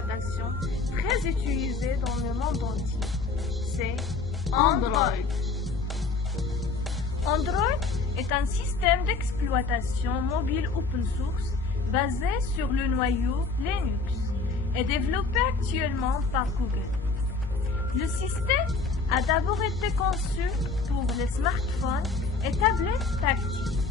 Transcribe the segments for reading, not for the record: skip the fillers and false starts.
d'exploitation très utilisé dans le monde entier. C'est Android. Android est un système d'exploitation mobile open source basé sur le noyau Linux et développé actuellement par Google. Le système a d'abord été conçu pour les smartphones et tablettes tactiles.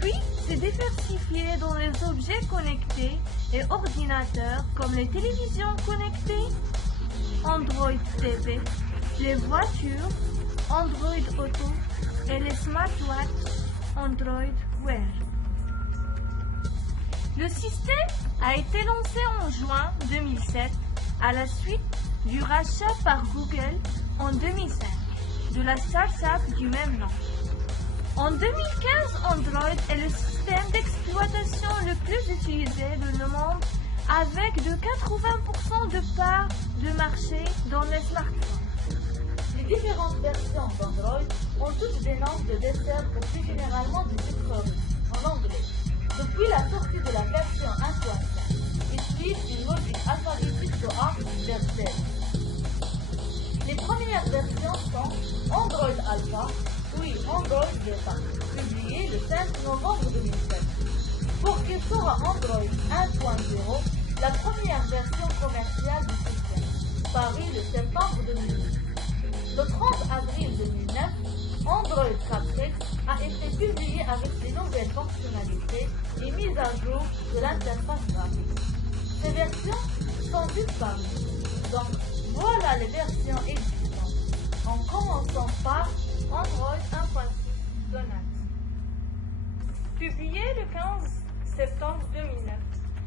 Puis s'est diversifié dans les objets connectés et ordinateurs comme les télévisions connectées, Android TV, les voitures, Android Auto et les smartwatches Android Wear. Le système a été lancé en juin 2007 à la suite du rachat par Google en 2005 de la start-up du même nom. En 2015, Android est le système d'exploitation le plus utilisé de le monde avec de 80% de part de marché dans les smartphones. Les différentes versions d'Android ont toutes des noms de dessert ou plus généralement de sucreries en anglais. Depuis la sortie de la version 1.5, ils suivent une logique alphabétique de A vers Z. Les premières versions sont Android Alpha, puis Android Beta, publié le 5 novembre 2007. Pour qu'il soit Android 1.0, la première version commerciale du système, parue le septembre 2008. Le 30 avril 2009, Android 4X a été publié avec des nouvelles fonctionnalités et mises à jour de l'interface graphique. Ces versions sont disparues. Donc, voilà les versions existantes. En commençant par Android 1.6 Donuts. Publié le 15 septembre 2009,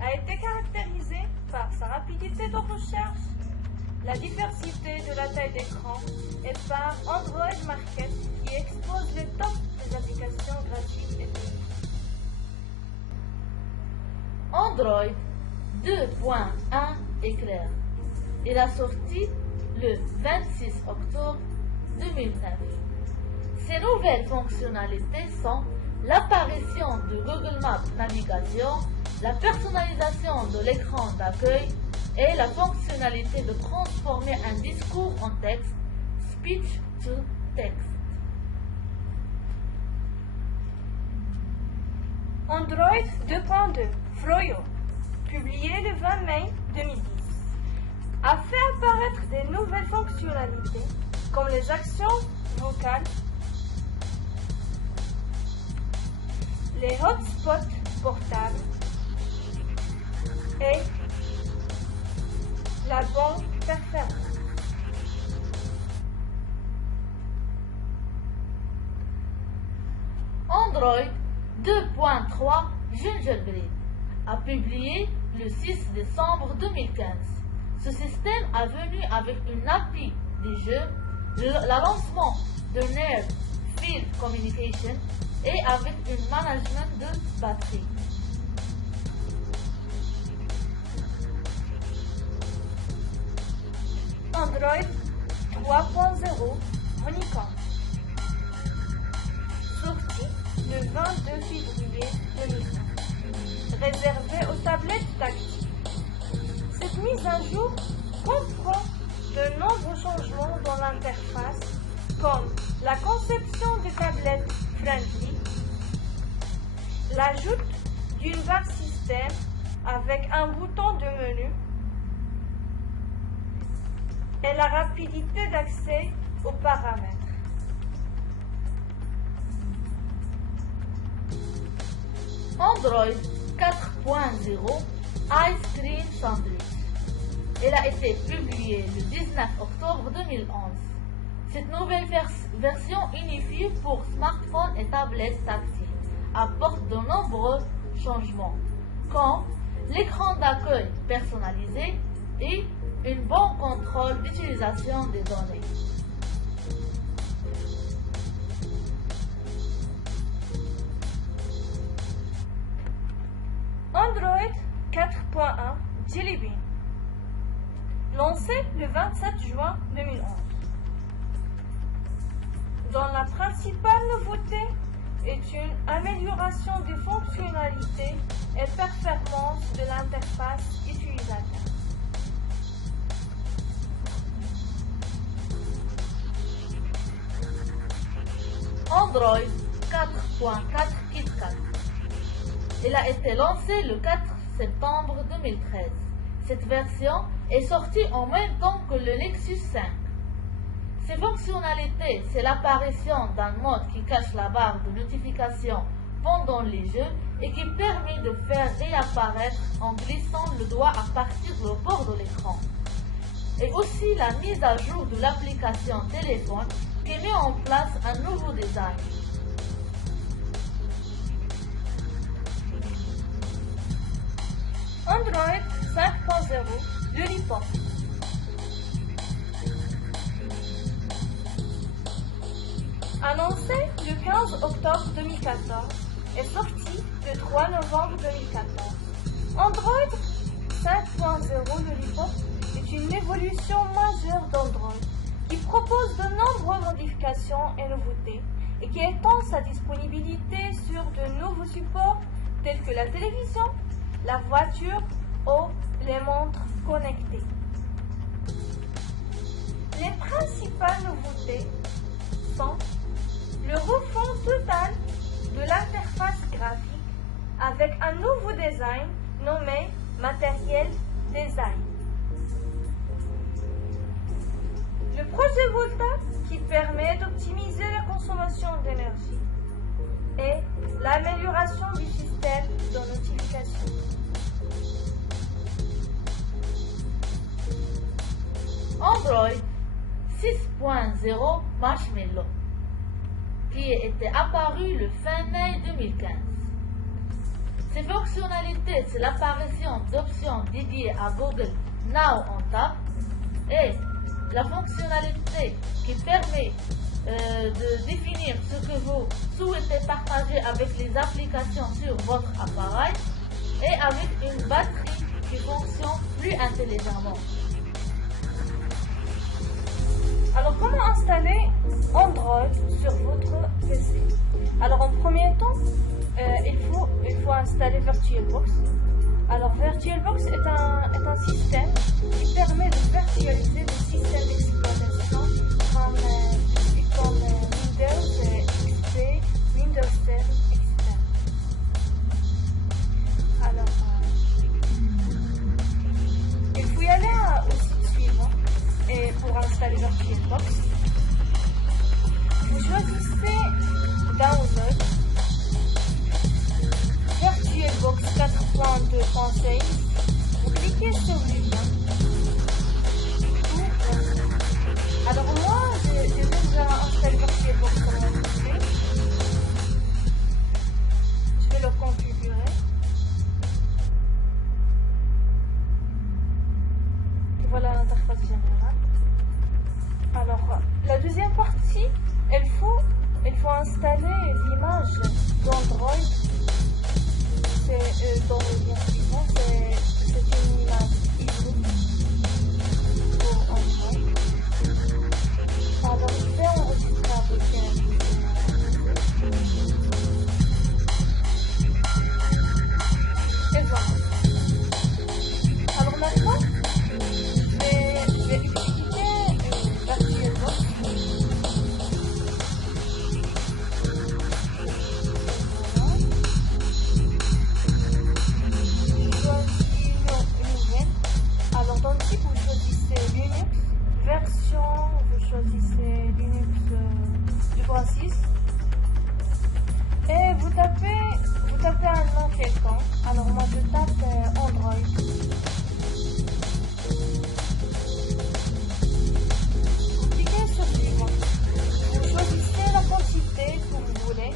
a été caractérisé par sa rapidité de recherche, la diversité de la taille d'écran et par Android Market qui expose les tops des applications gratuites et payantes. Android 2.1 est clair. Il a sorti le 26 octobre 2009. Ces nouvelles fonctionnalités sont l'apparition de Google Maps Navigation, la personnalisation de l'écran d'accueil et la fonctionnalité de transformer un discours en texte, speech to text. Android 2.2 Froyo, publié le 20 mai 2010, a fait apparaître des nouvelles fonctionnalités comme les actions vocales, les hotspots portables et la banque performante. Android 2.3 Gingerbread a publié le 6 décembre 2015. Ce système est venu avec une API des jeux, le lancement de Near Field Communication et avec un management de batterie. Android 3.0 Honeycomb, sorti le 22 février 2001, réservé aux tablettes tactiles. Cette mise à jour comprend de nombreux changements dans l'interface, comme la conception des tablettes friendly, l'ajout d'une barre système avec un bouton de menu et la rapidité d'accès aux paramètres. Android 4.0 Ice Cream Sandwich. Elle a été publiée le 19 octobre 2011. Cette nouvelle version unifiée pour smartphones et tablettes tactiles apporte de nombreux changements, comme l'écran d'accueil personnalisé et un bon contrôle d'utilisation des données. Android 4.1 Jelly Bean, lancé le 27 juin 2011. Dont la principale nouveauté, est une amélioration des fonctionnalités et performances de l'interface utilisateur. Android 4.4 KitKat. Il a été lancé le 4 septembre 2013. Cette version est sortie en même temps que le Nexus 5. Ses fonctionnalités, c'est l'apparition d'un mode qui cache la barre de notification pendant les jeux et qui permet de faire réapparaître en glissant le doigt à partir du bord de l'écran. Et aussi la mise à jour de l'application téléphone qui met en place un nouveau design. Android 5.0 Lollipop. Annoncé le 15 octobre 2014 et sorti le 3 novembre 2014. Android 5.0 Lollipop est une évolution majeure d'Android qui propose de nombreuses modifications et nouveautés et qui étend sa disponibilité sur de nouveaux supports tels que la télévision, la voiture ou les montres connectées. Les principales nouveautés sont le refond total de l'interface graphique avec un nouveau design nommé Material Design. Le projet Volta qui permet d'optimiser la consommation d'énergie et l'amélioration du système de notification. Android 6.0 Marshmallow, qui était apparu le fin mai 2015. Ses fonctionnalités, c'est l'apparition d'options dédiées à Google Now on Tap et la fonctionnalité qui permet de définir ce que vous souhaitez partager avec les applications sur votre appareil et avec une batterie qui fonctionne plus intelligemment. Alors, comment installer Android sur votre PC? Alors, en premier temps, il faut installer VirtualBox. Alors, VirtualBox est un système qui permet de virtualiser des systèmes d'exploitation comme Windows XP, Windows 10, etc. Alors, il faut y aller au site suivant. Et pour installer VirtualBox, vous choisissez Download, VirtualBox 4.2.6, vous cliquez sur le lien. Alors moi, j'ai déjà installé VirtualBox sur mon PC. Je vais le configurer. Et voilà l'interface générale. Alors, la deuxième partie, il faut installer l'image d'Android. C'est dans le lien suivant, c'est une image hybride pour Android. Alors, je vais enregistrer avec et voilà. Alors maintenant, je vais utiliser VirtualBox. Alors dans le type, vous choisissez Linux, version, vous choisissez Linux du 3.6 et vous tapez un nom quelconque. Alors moi je tape Android. Vous cliquez sur suivant. Vous choisissez la quantité que vous voulez.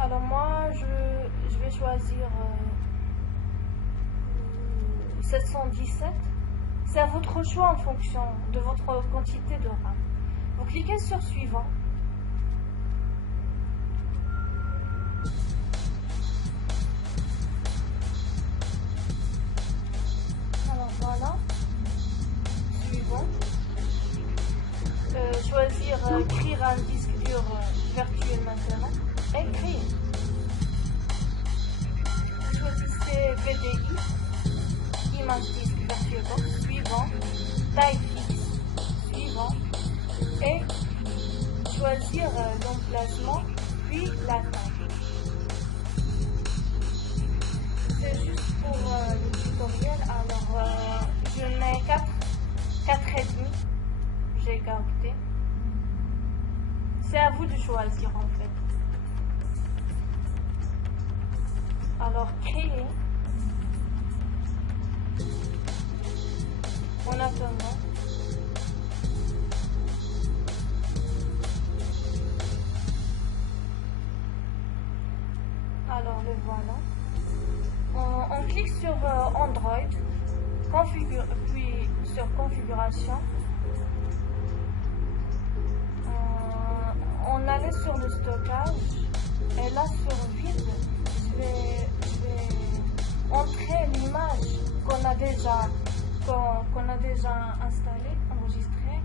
Alors moi je vais choisir 717. C'est à votre choix en fonction de votre quantité de RAM. Vous cliquez sur suivant. Alors voilà. Suivant. Choisir créer un disque dur Virtuel maintenant et créer. Choisissez VDI, image disque VirtualBox, suivant, taille fixe, suivant, et choisir l'emplacement, puis la taille. C'est juste pour le tutoriel, alors je mets 4,5, j'ai gardé. C'est à vous de choisir en fait. Alors créer. En attendant. Alors le voilà. On clique sur Android, puis sur configuration. On allait sur le stockage et là sur vide, je vais entrer l'image qu'on a déjà installée, enregistrée.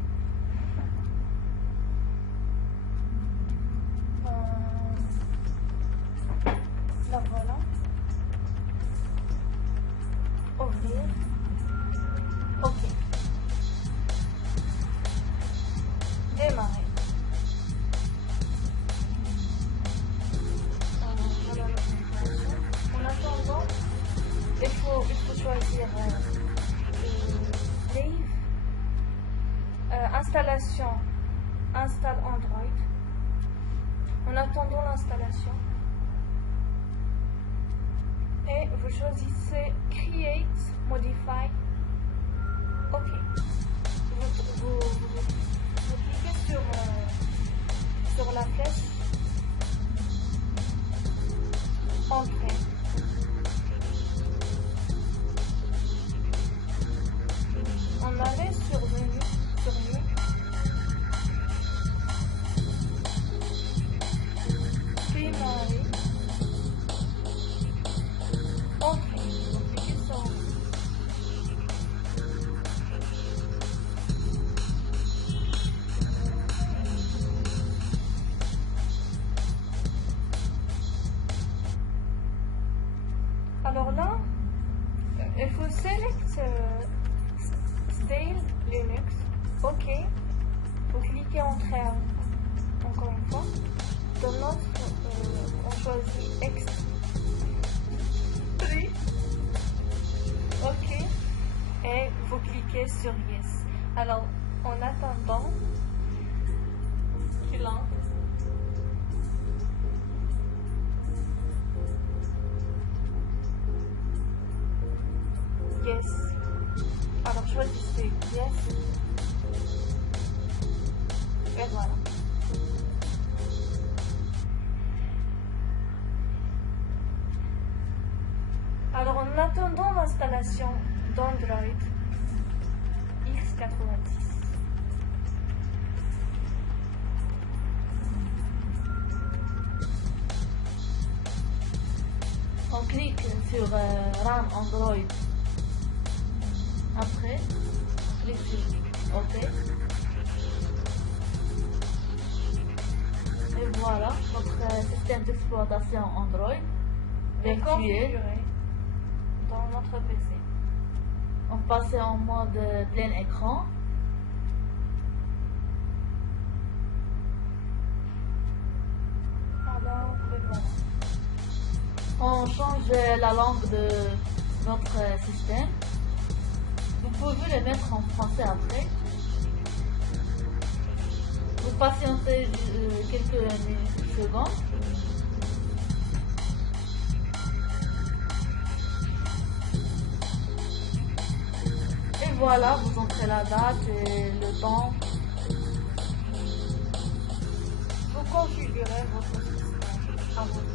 La voilà. Ouvrir. Ok. Démarrer. Il faut choisir Save, installation, installe Android. En attendant l'installation, et vous choisissez Create, Modify. Ok. Vous cliquez sur la flèche, Entrée. On allait sur menu, démarrer, entrée, on clique sur entrée. Alors là, il faut sélectionner Style Linux, OK, vous cliquez Entrer encore une fois, dans notre, on choisit Extrait, OK, et vous cliquez sur Yes. Alors, en attendant, tu lances. Yes. Alors choisissez Yes. Et voilà. Alors en attendant l'installation d'Android X90. On clique sur RAM Android. Après, on clique sur OK. Et voilà, notre système d'exploitation Android est virtuel. configuré dans notre PC. On passe en mode plein écran. Alors, voilà. On change la langue de notre système. Vous pouvez le mettre en français après. Vous patientez quelques secondes. Et voilà, vous entrez la date et le temps. Vous configurez votre système à votre choix.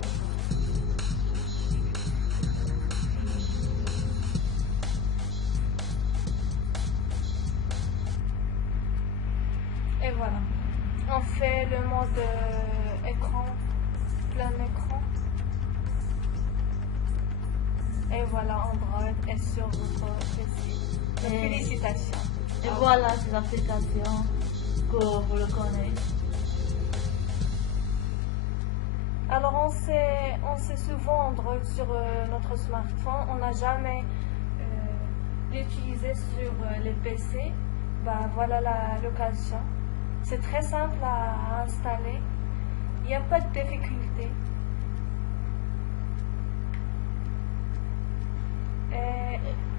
Et voilà. On fait le mode écran, plein écran. Et voilà, Android est sur votre PC. Et- Félicitations. Et voilà ces applications que vous le connaissez. Alors on sait souvent Android sur notre smartphone, on n'a jamais l'utilisé sur les PC. Bah, voilà l'occasion. C'est très simple à installer, il n'y a pas de difficulté.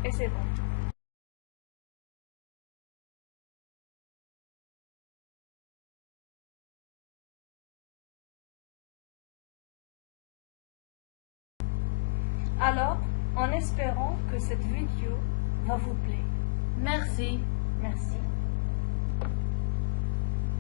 Et c'est bon. Alors, en espérant que cette vidéo va vous plaire. Merci. Merci.